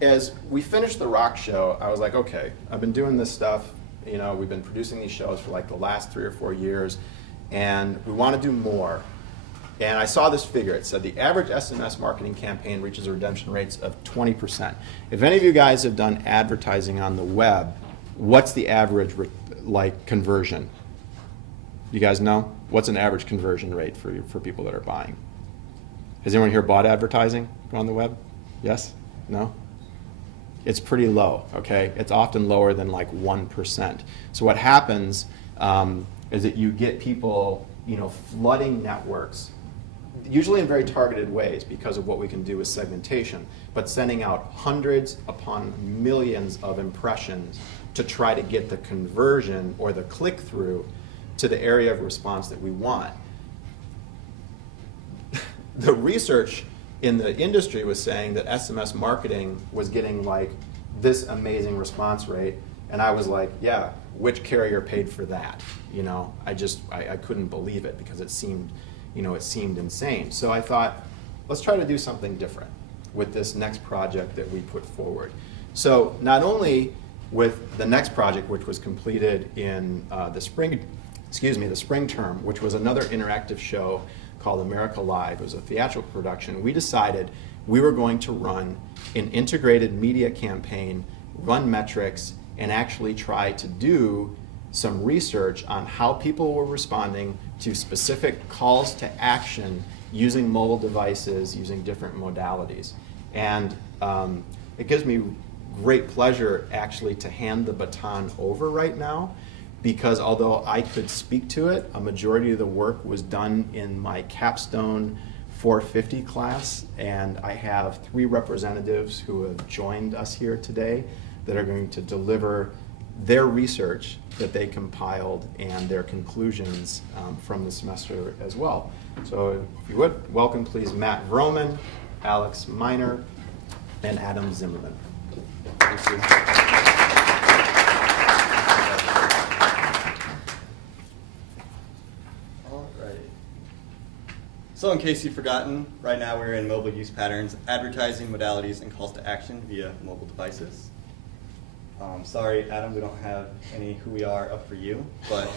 as we finished the rock show, I was like, okay, I've been doing this stuff. We've been producing these shows for like the last 3 or 4 years, and we want to do more. And I saw this figure. It said the average SMS marketing campaign reaches redemption rates of 20%. If any of you guys have done advertising on the web, what's the average conversion? You guys know? What's an average conversion rate for people that are buying? Has anyone here bought advertising on the web? Yes? No? It's pretty low, okay? It's often lower than like 1%. So what happens is that you get people, flooding networks, usually in very targeted ways because of what we can do with segmentation, but sending out hundreds upon millions of impressions to try to get the conversion or the click-through to the area of response that we want. The research in the industry was saying that SMS marketing was getting like this amazing response rate, and I was like, yeah, which carrier paid for that? I couldn't believe it because it seemed insane. So I thought, let's try to do something different with this next project that we put forward. So not only with the next project, which was completed in the spring term, which was another interactive show called America Live. It was a theatrical production. We decided we were going to run an integrated media campaign, run metrics, and actually try to do some research on how people were responding to specific calls to action using mobile devices, using different modalities. And it gives me great pleasure actually to hand the baton over right now, because although I could speak to it, a majority of the work was done in my capstone 450 class, and I have 3 representatives who have joined us here today that are going to deliver their research that they compiled and their conclusions from the semester as well. So if you would, welcome please Matt Vroman, Alex Miner, and Adam Zimmerman. Thank you. So in case you've forgotten, right now we're in mobile use patterns, advertising, modalities, and calls to action via mobile devices. Sorry, Adam, we don't have any who we are up for you, but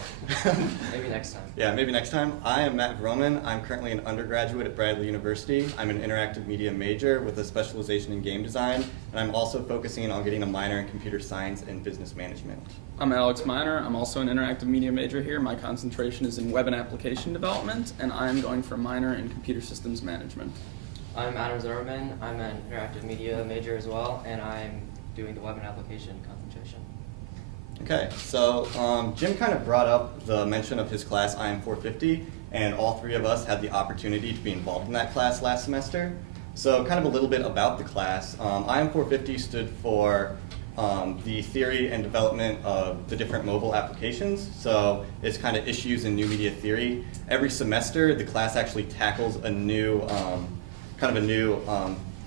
maybe next time. Yeah, maybe next time. I am Matt Vroman. I'm currently an undergraduate at Bradley University. I'm an interactive media major with a specialization in game design, and I'm also focusing on getting a minor in computer science and business management. I'm Alex Miner. I'm also an interactive media major here. My concentration is in web and application development, and I'm going for a minor in computer systems management. I'm Adam Zimmerman. I'm an interactive media major as well, and I'm doing the web and application concentration. Okay, so Jim kind of brought up the mention of his class, IM 450, and all 3 of us had the opportunity to be involved in that class last semester. So kind of a little bit about the class. IM 450 stood for the theory and development of the different mobile applications. So it's kind of issues in new media theory. Every semester, the class actually tackles a new,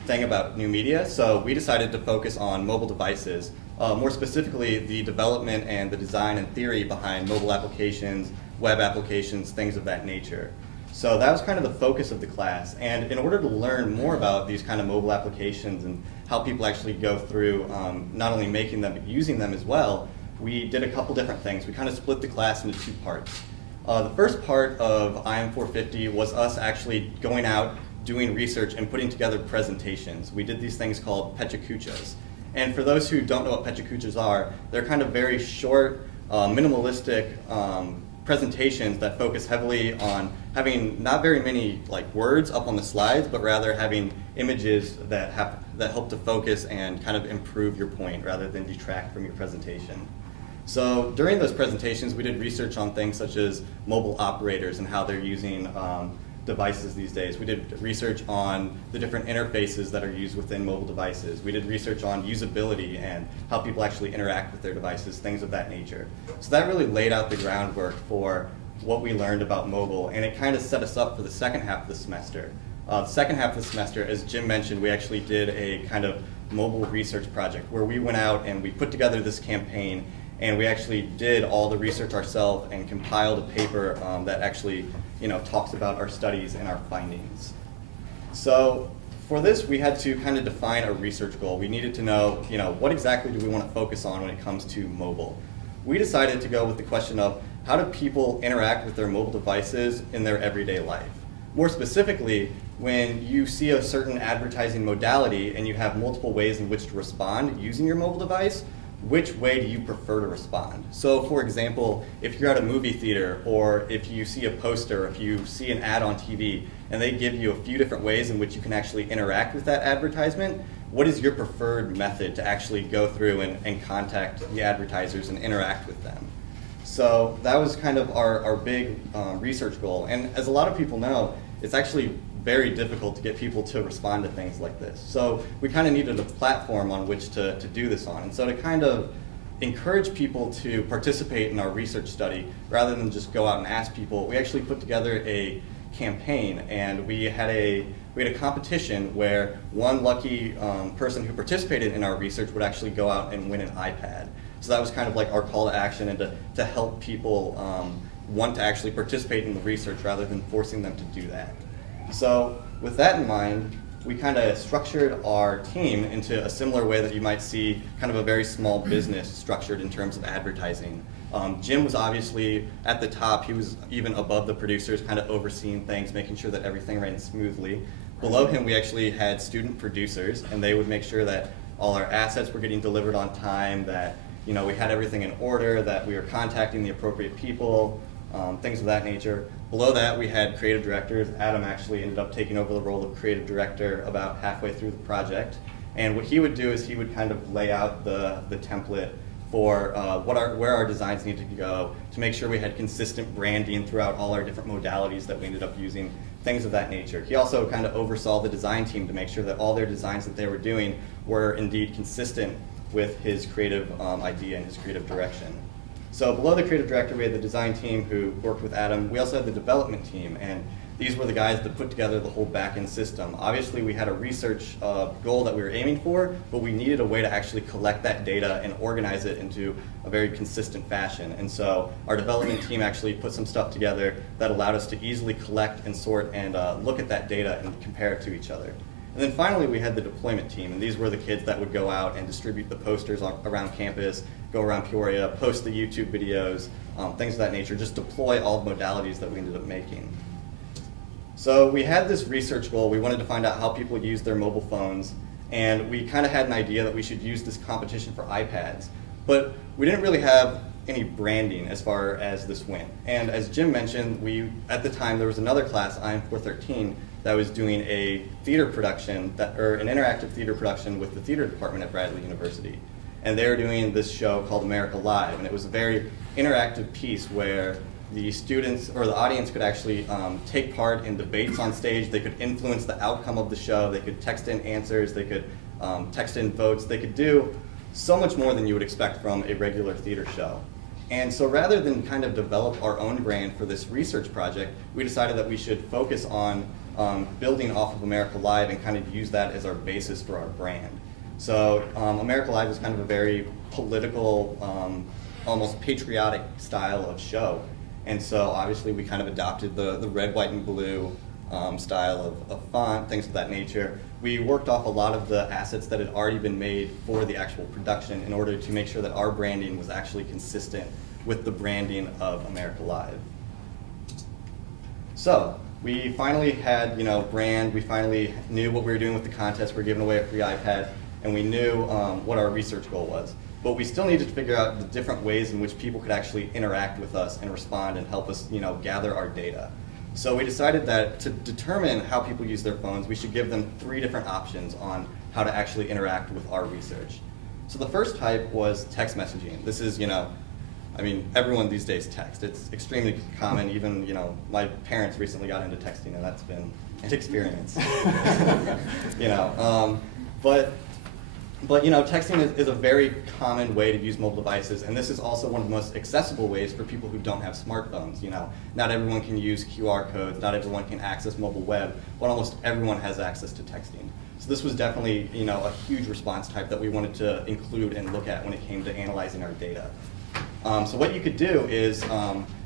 thing about new media. So we decided to focus on mobile devices, more specifically the development and the design and theory behind mobile applications, web applications, things of that nature. So that was kind of the focus of the class. And in order to learn more about these kind of mobile applications and how people actually go through not only making them, but using them as well, we did a couple different things. We kind of split the class into 2 parts. The first part of IM 450 was us actually going out, doing research, and putting together presentations. We did these things called Pecha Kuchas. And for those who don't know what Pecha Kuchas are, they're kind of very short, minimalistic presentations that focus heavily on having not very many words up on the slides, but rather having images that help to focus and kind of improve your point rather than detract from your presentation. So during those presentations, we did research on things such as mobile operators and how they're using devices these days. We did research on the different interfaces that are used within mobile devices. We did research on usability and how people actually interact with their devices, things of that nature. So that really laid out the groundwork for what we learned about mobile, and it kind of set us up for the second half of the semester. The second half of the semester, as Jim mentioned, we actually did a kind of mobile research project where we went out and we put together this campaign, and we actually did all the research ourselves and compiled a paper that actually talks about our studies and our findings. So for this, we had to kind of define a research goal. We needed to know, what exactly do we want to focus on when it comes to mobile. We decided to go with the question of how do people interact with their mobile devices in their everyday life? More specifically, when you see a certain advertising modality and you have multiple ways in which to respond using your mobile device, which way do you prefer to respond? So for example, if you're at a movie theater, or if you see a poster, if you see an ad on TV, and they give you a few different ways in which you can actually interact with that advertisement, what is your preferred method to actually go through and contact the advertisers and interact with them? So that was kind of our big research goal. And as a lot of people know, it's actually very difficult to get people to respond to things like this. So we kind of needed a platform on which to do this on. And so to kind of encourage people to participate in our research study, rather than just go out and ask people, we actually put together a campaign, and we had a competition where one lucky person who participated in our research would actually go out and win an iPad. So that was kind of like our call to action, and to help people want to actually participate in the research rather than forcing them to do that. So with that in mind, we kind of structured our team into a similar way that you might see kind of a very small business structured in terms of advertising. Jim was obviously at the top. He was even above the producers, kind of overseeing things, making sure that everything ran smoothly. Below him, we actually had student producers, and they would make sure that all our assets were getting delivered on time, that we had everything in order, that we were contacting the appropriate people, things of that nature. Below that, we had creative directors. Adam actually ended up taking over the role of creative director about halfway through the project. And what he would do is he would kind of lay out the template for where our designs needed to go, to make sure we had consistent branding throughout all our different modalities that we ended up using, things of that nature. He also kind of oversaw the design team to make sure that all their designs that they were doing were indeed consistent with his creative idea and his creative direction. So below the creative director, we had the design team who worked with Adam. We also had the development team, and these were the guys that put together the whole back-end system. Obviously, we had a research goal that we were aiming for, but we needed a way to actually collect that data and organize it into a very consistent fashion. And so our development team actually put some stuff together that allowed us to easily collect and sort and look at that data and compare it to each other. And then finally, we had the deployment team, and these were the kids that would go out and distribute the posters around campus, go around Peoria, post the YouTube videos, things of that nature, just deploy all the modalities that we ended up making. So we had this research goal. We wanted to find out how people use their mobile phones, and we kind of had an idea that we should use this competition for iPads. But we didn't really have any branding as far as this went. And as Jim mentioned, at the time there was another class, I'm 413, that was doing a theater production, or an interactive theater production with the theater department at Bradley University. And they were doing this show called America Live, and it was a very interactive piece where the students or the audience could actually take part in debates on stage. They could influence the outcome of the show. They could text in answers. They could text in votes. They could do so much more than you would expect from a regular theater show. And so rather than kind of develop our own brand for this research project, we decided that we should focus on building off of America Live and kind of use that as our basis for our brand. So America Live is kind of a very political, almost patriotic style of show. And so obviously we kind of adopted the red, white, and blue style of font, things of that nature. We worked off a lot of the assets that had already been made for the actual production in order to make sure that our branding was actually consistent with the branding of America Live. So we finally had, brand. We finally knew what we were doing with the contest. We were giving away a free iPad, and we knew what our research goal was. But we still needed to figure out the different ways in which people could actually interact with us and respond and help us, gather our data. So we decided that to determine how people use their phones, we should give them 3 different options on how to actually interact with our research. So the first type was text messaging. This is, everyone these days texts. It's extremely common. Even, my parents recently got into texting, and that's been an experience. But texting is a very common way to use mobile devices, and this is also one of the most accessible ways for people who don't have smartphones. Not everyone can use QR codes, not everyone can access mobile web, but almost everyone has access to texting. So this was definitely, a huge response type that we wanted to include and look at when it came to analyzing our data. So what you could do is,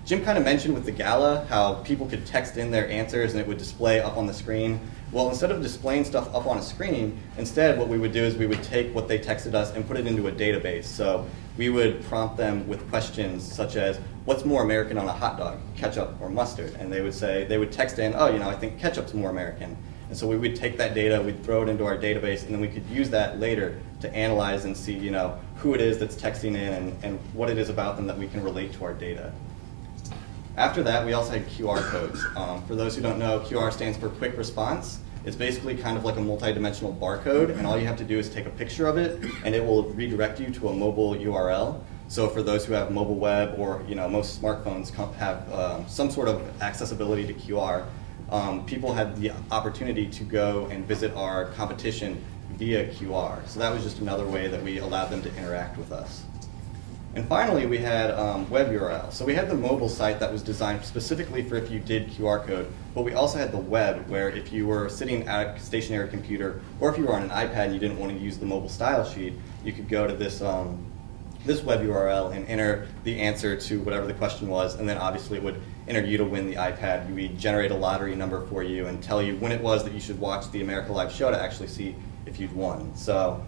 Jim kind of mentioned with the gala how people could text in their answers and it would display up on the screen. Well, instead of displaying stuff up on a screen, instead what we would do is we would take what they texted us and put it into a database. So we would prompt them with questions such as, what's more American on a hot dog, ketchup or mustard? And they would text in, oh, I think ketchup's more American. And so we would take that data, we'd throw it into our database, and then we could use that later to analyze and see, who it is that's texting in and what it is about them that we can relate to our data. After that, we also had QR codes. For those who don't know, QR stands for quick response. It's basically kind of like a multi-dimensional barcode, and all you have to do is take a picture of it, and it will redirect you to a mobile URL. So for those who have mobile web, or most smartphones have some sort of accessibility to QR, people had the opportunity to go and visit our competition via QR. So that was just another way that we allowed them to interact with us. And finally, we had web URL. So we had the mobile site that was designed specifically for if you did QR code, but we also had the web, where if you were sitting at a stationary computer, or if you were on an iPad and you didn't want to use the mobile style sheet, you could go to this web URL and enter the answer to whatever the question was, and then obviously it would enter you to win the iPad. We'd generate a lottery number for you and tell you when it was that you should watch the America Live show to actually see if you'd won. So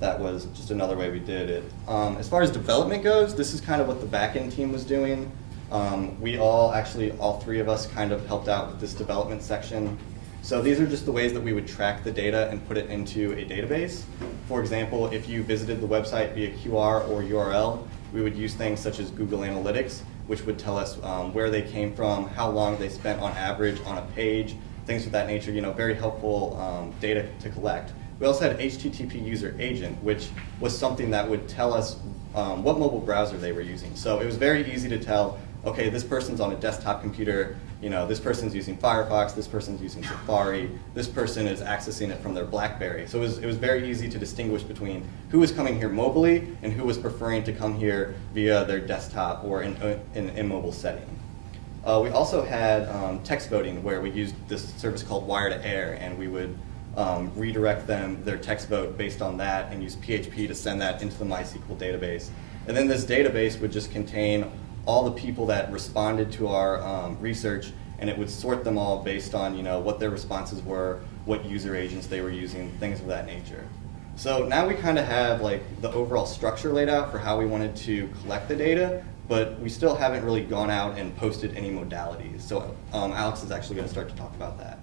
that was just another way we did it. As far as development goes, this is kind of what the backend team was doing. All three of us kind of helped out with this development section. So these are just the ways that we would track the data and put it into a database. For example, if you visited the website via QR or URL, we would use things such as Google Analytics, which would tell us where they came from, how long they spent on average on a page, things of that nature, very helpful data to collect. We also had HTTP user agent, which was something that would tell us what mobile browser they were using. So it was very easy to tell, okay, this person's on a desktop computer, this person's using Firefox, this person's using Safari, this person is accessing it from their BlackBerry. So it was very easy to distinguish between who was coming here mobily and who was preferring to come here via their desktop or in an mobile setting. We also had text voting, where we used this service called Wire to Air, and we would redirect their text vote based on that and use PHP to send that into the MySQL database. And then this database would just contain all the people that responded to our research, and it would sort them all based on what their responses were, what user agents they were using, things of that nature. So now we kind of have the overall structure laid out for how we wanted to collect the data, but we still haven't really gone out and posted any modalities. So Alex is actually going to start to talk about that.